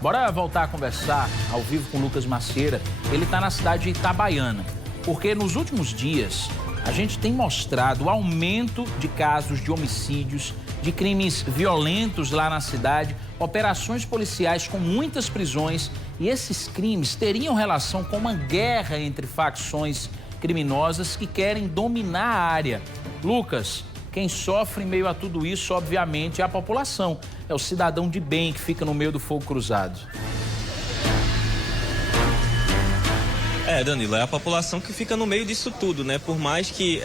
Bora voltar a conversar ao vivo com o Lucas Macieira. Ele está na cidade de Itabaiana, porque nos últimos dias a gente tem mostrado o aumento de casos de homicídios, de crimes violentos lá na cidade, operações policiais com muitas prisões, e esses crimes teriam relação com uma guerra entre facções criminosas que querem dominar a área. Lucas, quem sofre em meio a tudo isso, obviamente, é a população. É o cidadão de bem que fica no meio do fogo cruzado. Danilo, é a população que fica no meio disso tudo, né? Por mais que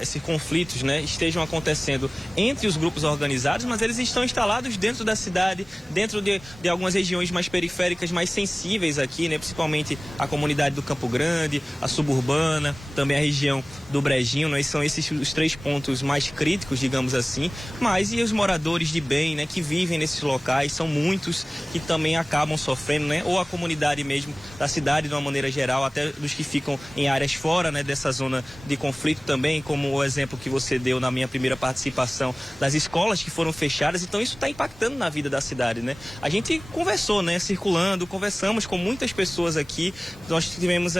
esses conflitos, né, estejam acontecendo entre os grupos organizados, mas eles estão instalados dentro da cidade, dentro de algumas regiões mais periféricas, mais sensíveis aqui, né? Principalmente a comunidade do Campo Grande, a suburbana, também a região do Brejinho, né? São esses os 3 pontos mais críticos, digamos assim. Mas e os moradores de bem, né, que vivem nesses locais, são muitos que também acabam sofrendo, né? Ou a comunidade mesmo da cidade, de uma maneira geral, até dos que ficam em áreas fora, né, dessa zona de conflito também, como o exemplo que você deu na minha primeira participação das escolas que foram fechadas. Então isso está impactando na vida da cidade, né? A gente conversou, né, conversamos com muitas pessoas aqui. Nós temos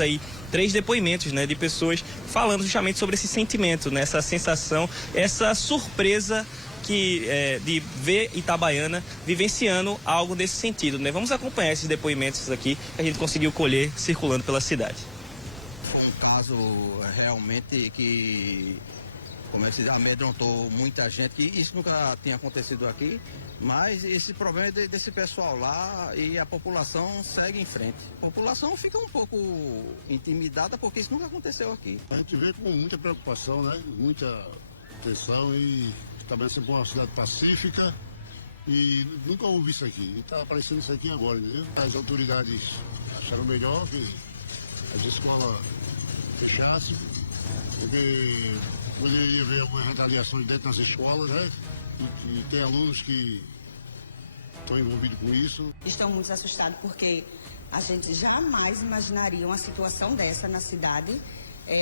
aí 3 depoimentos, né, de pessoas falando justamente sobre esse sentimento, né, essa sensação, essa surpresa de ver Itabaiana vivenciando algo desse sentido, né? Vamos acompanhar esses depoimentos aqui que a gente conseguiu colher circulando pela cidade. Foi um caso realmente que, como é que se diz, amedrontou muita gente, que isso nunca tinha acontecido aqui, mas esse problema é desse pessoal lá e a população segue em frente. A população fica um pouco intimidada porque isso nunca aconteceu aqui. A gente vê com muita preocupação, né? Muita atenção e também sempre uma cidade pacífica e nunca houve isso aqui. E está aparecendo isso aqui agora, entendeu? As autoridades acharam melhor que as escolas fechassem, porque poderia haver algumas retaliações dentro das escolas, né? E tem alunos que estão envolvidos com isso. Estão muito assustados porque a gente jamais imaginaria uma situação dessa na cidade.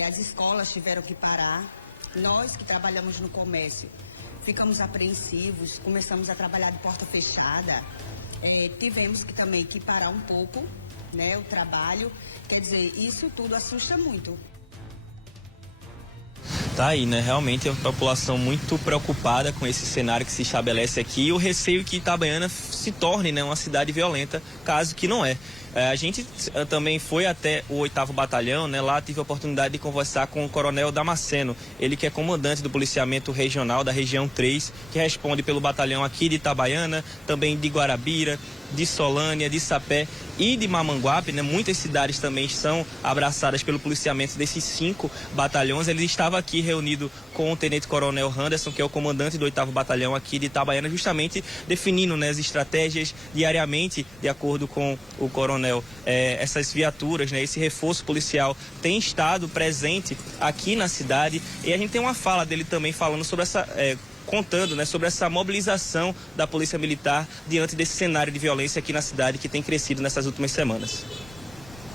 As escolas tiveram que parar. Nós que trabalhamos no comércio ficamos apreensivos, começamos a trabalhar de porta fechada, tivemos também que parar um pouco, né, o trabalho. Quer dizer, isso tudo assusta muito. Tá aí, né? Realmente é uma população muito preocupada com esse cenário que se estabelece aqui e o receio que Itabaiana se torne, né, uma cidade violenta, caso que não é. A gente também foi até o 8º Batalhão, né? Lá tive a oportunidade de conversar com o Coronel Damasceno, ele que é comandante do policiamento regional da região 3, que responde pelo batalhão aqui de Itabaiana, também de Guarabira, de Solânia, de Sapé e de Mamanguape, né? Muitas cidades também são abraçadas pelo policiamento desses 5 batalhões. Ele estava aqui reunido com o Tenente Coronel Anderson, que é o comandante do 8º Batalhão aqui de Itabaiana, justamente definindo, né, as estratégias diariamente, de acordo com o coronel. Essas viaturas, né, esse reforço policial tem estado presente aqui na cidade, e a gente tem uma fala dele também falando sobre contando, né, sobre essa mobilização da Polícia Militar diante desse cenário de violência aqui na cidade que tem crescido nessas últimas semanas.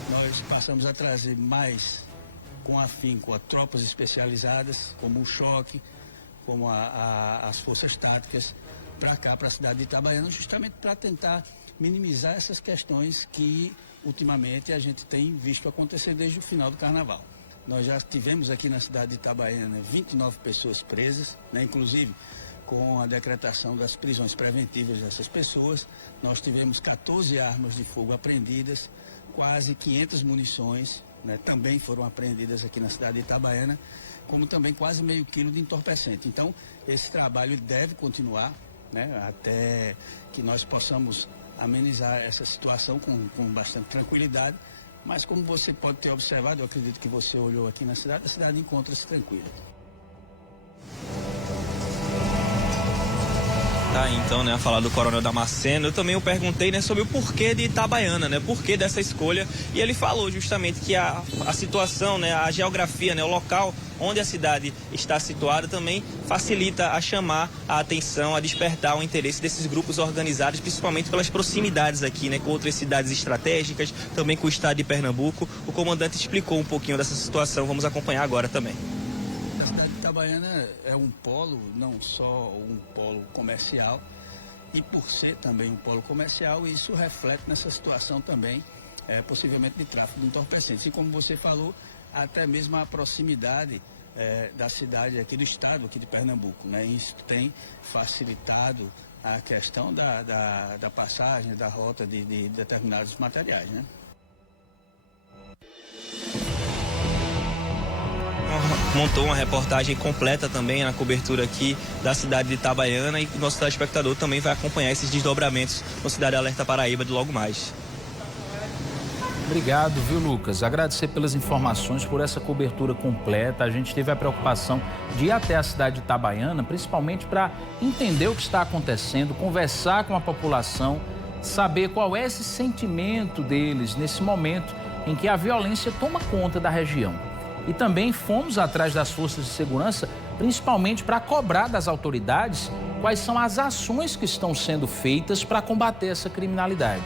Nós passamos a trazer mais com afinco a tropas especializadas, como o choque, como as forças táticas, para cá, para a cidade de Itabaiana, justamente para tentar minimizar essas questões que ultimamente a gente tem visto acontecer desde o final do carnaval. Nós já tivemos aqui na cidade de Itabaiana 29 pessoas presas, né? Inclusive com a decretação das prisões preventivas dessas pessoas. Nós tivemos 14 armas de fogo apreendidas, quase 500 munições, né? Também foram apreendidas aqui na cidade de Itabaiana, como também quase meio quilo de entorpecente. Então, esse trabalho deve continuar, né? Até que nós possamos amenizar essa situação com bastante tranquilidade. Mas como você pode ter observado, eu acredito que você olhou aqui na cidade, a cidade encontra-se tranquila. Tá, então, né, a falar do Coronel Damasceno, eu também perguntei, né, sobre o porquê de Itabaiana, né, porquê dessa escolha, e ele falou justamente que a situação, né, a geografia, né, o local onde a cidade está situada também facilita a chamar a atenção, a despertar o interesse desses grupos organizados, principalmente pelas proximidades aqui, né, com outras cidades estratégicas, também com o estado de Pernambuco. O comandante explicou um pouquinho dessa situação, vamos acompanhar agora também. A cidade de Itabaiana é um polo, não só um polo comercial, E por ser também um polo comercial, isso reflete nessa situação também, possivelmente de tráfico de entorpecentes. E como você falou, até mesmo a proximidade da cidade aqui do estado, aqui de Pernambuco, né? Isso tem facilitado a questão da passagem, da rota de determinados materiais, né? Montou uma reportagem completa também na cobertura aqui da cidade de Itabaiana, e o nosso telespectador também vai acompanhar esses desdobramentos no Cidade Alerta Paraíba de logo mais. Obrigado, viu, Lucas? Agradecer pelas informações, por essa cobertura completa. A gente teve a preocupação de ir até a cidade de Itabaiana, principalmente para entender o que está acontecendo, conversar com a população, saber qual é esse sentimento deles nesse momento em que a violência toma conta da região. E também fomos atrás das forças de segurança, principalmente para cobrar das autoridades quais são as ações que estão sendo feitas para combater essa criminalidade.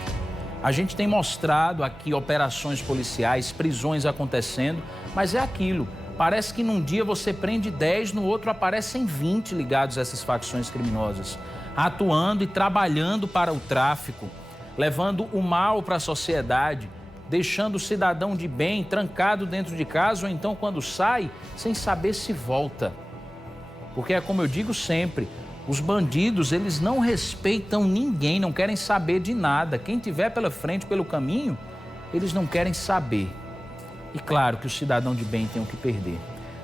A gente tem mostrado aqui operações policiais, prisões acontecendo, mas é aquilo. Parece que num dia você prende 10, no outro aparecem 20 ligados a essas facções criminosas, atuando e trabalhando para o tráfico, levando o mal para a sociedade, deixando o cidadão de bem trancado dentro de casa, ou então quando sai, sem saber se volta. Porque é como eu digo sempre, os bandidos, eles não respeitam ninguém, não querem saber de nada. Quem tiver pela frente, pelo caminho, eles não querem saber. E claro que o cidadão de bem tem o que perder.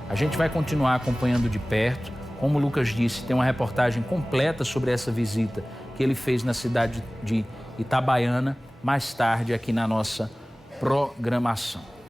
A gente vai continuar acompanhando de perto. Como o Lucas disse, tem uma reportagem completa sobre essa visita que ele fez na cidade de Itabaiana, mais tarde aqui na nossa programação.